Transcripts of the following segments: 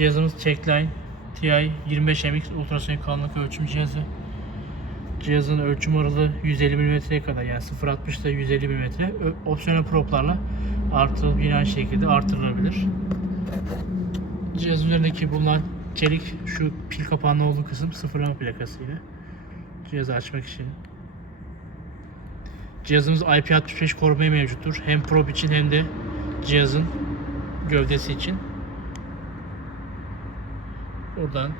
Cihazımız Checkline TI 25MX ultrasonik kalınlık ölçüm cihazı. Cihazın ölçüm aralığı 150 mm'ye kadar yani 0.60 ile 150 mm. Opsiyonel proplarla artırılıp yine aynı şekilde artırılabilir. Cihazın üzerindeki bulunan çelik şu pil kapağının olduğu kısım sıfırlama plakasıyla. Cihazı açmak için. Cihazımız IP65 korumaya mevcuttur. Hem prop için hem de cihazın gövdesi için. Buradan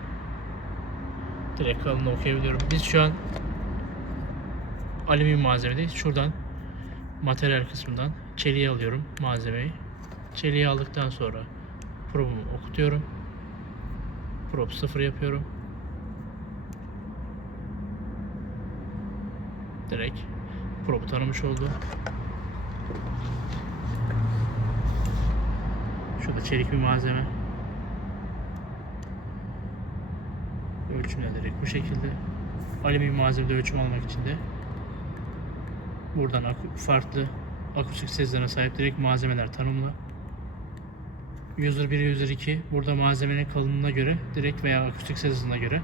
direkt kalınlığı okuyabiliyorum. Biz şu an alüminyum malzemedeyiz. Şuradan materyal kısmından çeliği alıyorum malzemeyi. Çeliği aldıktan sonra probumu okutuyorum. Prop sıfır yapıyorum. Direkt prop tanımış oldu. Şurada çelik bir malzeme. Ölçümler direkt bu şekilde. Alüminyum malzemede ölçüm almak için de buradan farklı akustik seslerine sahip direkt malzemeler tanımlı. User 1 User 2 burada malzemenin kalınlığına göre direkt veya akustik ses göre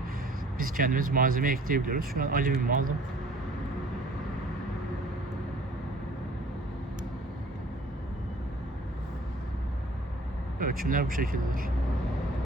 biz kendimiz malzeme ekleyebiliyoruz. Şu an alüminyum aldım. Ölçümler bu şekildedir.